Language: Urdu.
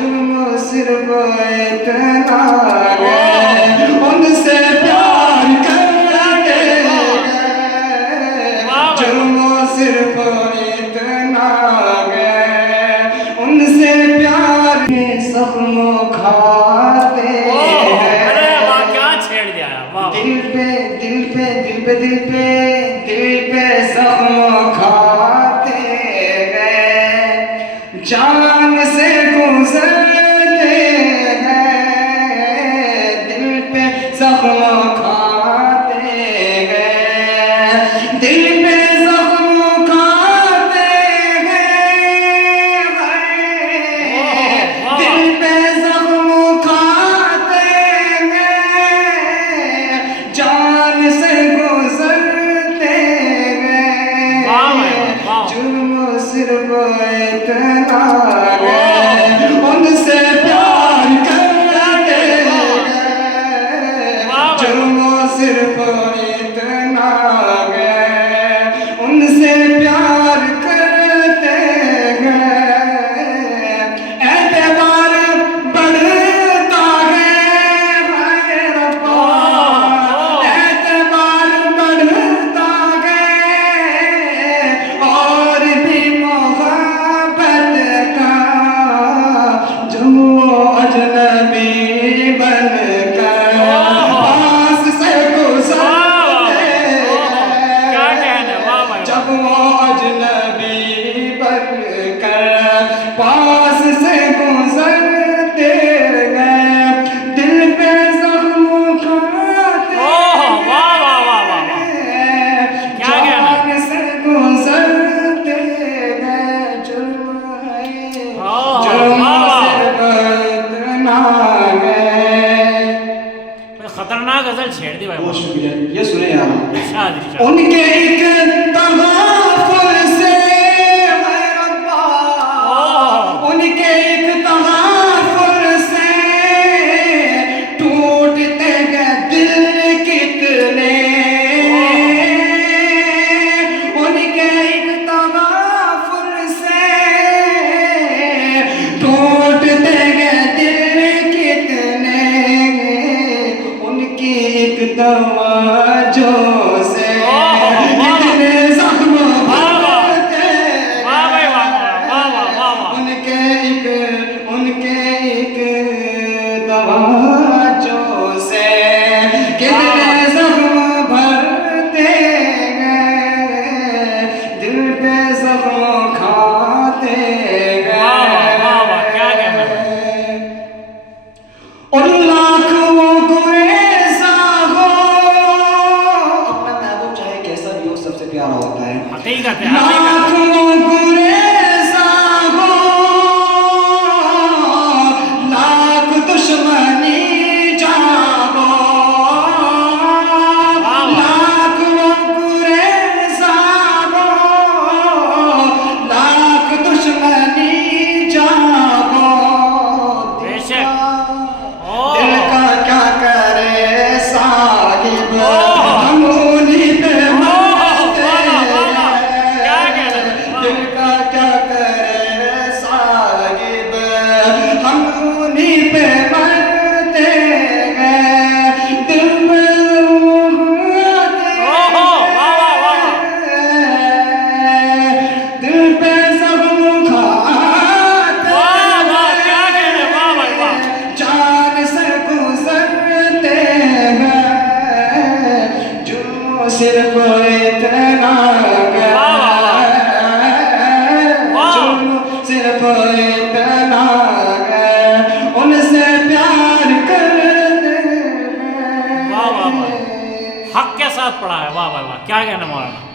جرم صرف اتنا ہے ان سے پیار کرتے گئے جرم صرف اتنا ہے ان سے پیار میں زخم کھاتے ہیں دل پہ زخم کھاتے گئے جان سے گزرتے گئے دل پہ زخم کھاتے گئے دل پہ زخم کھاتے گئے دل پہ زخم کھاتے گئے جان سے گزرتے گئے جرم صرف اتنا ہے ان سے پیار کرتے گئے جرم صرف اتنا ہے ان سے پیار کرتے گئے اعتبار بڑھتا ہے ربا اعتبار بڑھتا ہے اور بھی محبت کا جم و اجنبی بن کر پاس سے گزرتے جب وہ اجنبی بن کر پاس سے گزرتے گئے دل پہ زخم کھاتے جان سے گزرتے گئے جرم صرف اتنا ہے خطرناک غزل چھیڑ دی بھائی بہت شکریہ یہ سنے یار ارشاد ارشاد ان کے ایک تغافل سے اے ربا ان کے ایک تغافل سے ٹوٹتے گئے دل کتنے ان کے ایک تغافل سے ٹوٹتے گئے دل کتنے ان کی ایک توجہ سے کتنے زخم بھرتے ان کے ایک توجہ سے کتنے زخم بھرتے گئے دل پہ زخم کھاتے گئے اور لاکھ وہ گریزاں ہو اپنا محبوب چاہے کیسا بھی ہو سب سے پیارا ہوتا ہے حقیقت ہے لاکھ وہ گریزاں ہو لاکھ دشمنی جاگو لاکھ وہ گریزاں ہو لاکھ دشمنی جاگو بے شک دل کا کیا کرے صاحب ہم انہی پہ مرتے ہیں دل کا کیا کرے صاحب ہم انہی پہ مرتے ہیں دل پہ دل پہ زخم کھاتے جان سے گزرتے ہیں جرم صرف اتنا ہے جرم صرف اتنا ہے ان سے پیار کرتے ہیں حق کے ساتھ پڑھا ہے واہ واہ واہ کیا کہنا مولانا